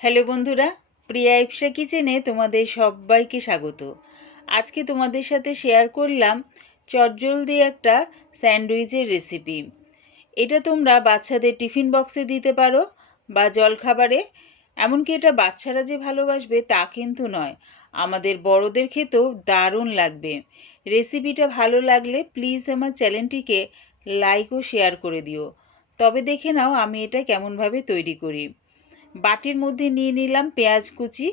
Hello বন্ধুরা, প্রিয়া ইপসা কিচেনে তোমাদের সবাইকে স্বাগত। আজকে তোমাদের সাথে শেয়ার করলাম চটজলদি একটা স্যান্ডউইচের রেসিপি এটা তোমরা বাচ্চাদের টিফিন বক্সে দিতে পারো বা জলখাবারে, এমনকি এটা বাচ্চারা যে ভালোবাসবে তা কিন্তু নয়, আমাদের বড়দের খেতেও দারুণ লাগবে। রেসিপিটা ভালো লাগলে প্লিজ আমার চ্যানেলটিকে লাইক ও শেয়ার করে দিও। তবে দেখে নাও আমি এটা কেমনভাবে তৈরি করি। বাটির মধ্যে নিয়ে নিলাম পেঁয়াজ কুচি।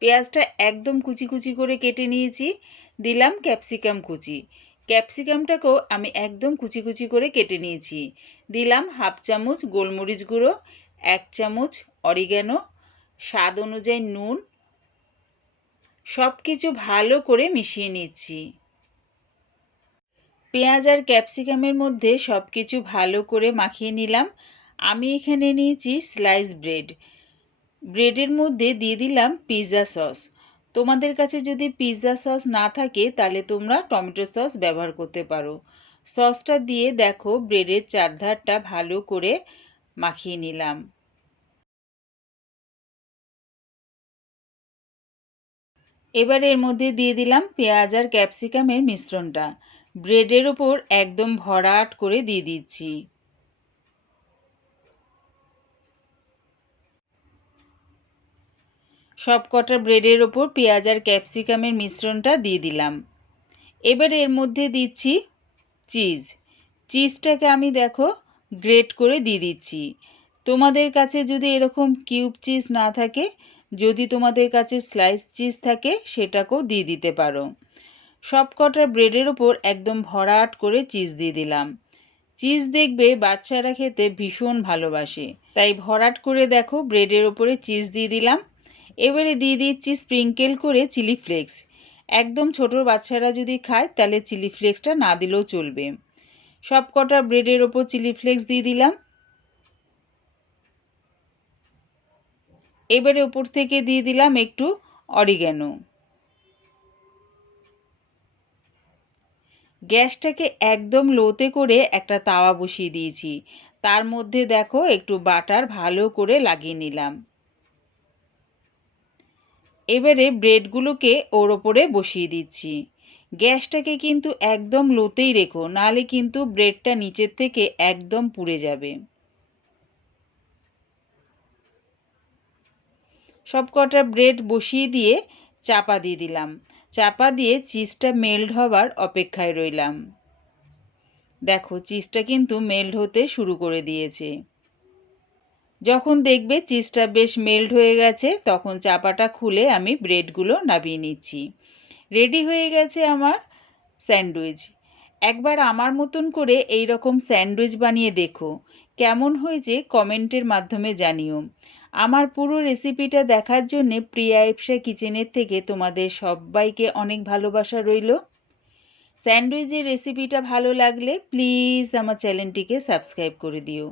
পেঁয়াজটা একদম কুচি কুচি করে কেটে নিয়েছি। দিলাম ক্যাপসিকাম কুচি। ক্যাপসিকামটাকেও আমি একদম কুচি কুচি করে কেটে নিয়েছি। দিলাম হাফ চামচ গোলমরিচ গুঁড়ো, এক চামচ অরিগ্যানো, স্বাদ অনুযায়ী নুন সব কিছু ভালো করে মিশিয়ে নিচ্ছি। পেঁয়াজ আর ক্যাপসিকামের মধ্যে সব কিছু ভালো করে মাখিয়ে নিলাম। আমি এখানে নিয়েছি স্লাইস ব্রেড ব্রেডের মধ্যে দিয়ে দিলাম পিৎজা সস তোমাদের কাছে যদি পিৎজা সস না থাকে, তাহলে তোমরা টমেটো সস ব্যবহার করতে পারো। সসটা দিয়ে দেখো ব্রেডের চারধারটা ভালো করে মাখিয়ে নিলাম। এবার এর মধ্যে দিয়ে দিলাম পেঁয়াজ আর ক্যাপসিকামের মিশ্রণটা। ব্রেডের ওপর একদম ভরাট করে দিয়ে দিচ্ছি। সব কটা ব্রেডের ওপর পেঁয়াজ আর ক্যাপসিকামের মিশ্রণটা দিয়ে দিলাম। এবার এর মধ্যে দিচ্ছি চিজ। চিজটাকে আমি দেখো গ্রেট করে দিয়ে দিচ্ছি। তোমাদের কাছে যদি এরকম কিউব চিজ না থাকে, যদি তোমাদের কাছে স্লাইস চিজ থাকে, সেটাকেও দিয়ে দিতে পারো। সব কটা ব্রেডের ওপর একদম ভরাট করে চিজ দিয়ে দিলাম। চিজ দেখবে বাচ্চারা খেতে ভীষণ ভালোবাসে। তাই ভরাট করে দেখো ব্রেডের ওপরে চিজ দিয়ে দিলাম। এবারে দিয়ে দিচ্ছি স্প্রিঙ্কেল করে চিলি ফ্লেক্স। একদম ছোট বাচ্চারা যদি খায়, তাহলে চিলি ফ্লেক্সটা না দিলেও চলবে। সব কটা ব্রেডের ওপর চিলি ফ্লেক্স দিয়ে দিলাম। এবারে ওপর থেকে দিয়ে দিলাম একটু অরিগ্যানো। গ্যাসটাকে একদম লোতে করে একটা তাওয়া বসিয়ে দিয়েছি। তার মধ্যে দেখো একটু বাটার ভালো করে লাগিয়ে নিলাম। এবারে ব্রেডগুলোকে ওর ওপরে বসিয়ে দিচ্ছি। গ্যাসটাকে কিন্তু একদম লোতেই রেখো নাহলে কিন্তু ব্রেডটা নিচের থেকে একদম পুড়ে যাবে। সব কটা ব্রেড বসিয়ে দিয়ে চাপা দিয়ে দিলাম। চাপা দিয়ে চিজটা মেল্ট হবার অপেক্ষায় রইলাম। দেখো, চিজটা কিন্তু মেল্ট হতে শুরু করে দিয়েছে। যখন দেখবে চিজটা বেশ মেল্ট হয়ে গেছে, তখন চাপাটা খুলে আমি ব্রেডগুলো নামিয়ে নিচ্ছি। রেডি হয়ে গেছে আমার স্যান্ডউইচ। একবার আমার মতন করে এই রকম স্যান্ডউইচ বানিয়ে দেখো, কেমন হয়েছে কমেন্টের মাধ্যমে জানিও। আমার পুরো রেসিপিটা দেখার জন্যে প্রিয়া এপসা কিচেনের থেকে তোমাদের সবাইকে অনেক ভালোবাসা রইল। স্যান্ডউইচের রেসিপিটা ভালো লাগলে প্লিজ আমার চ্যানেলটিকে সাবস্ক্রাইব করে দিও।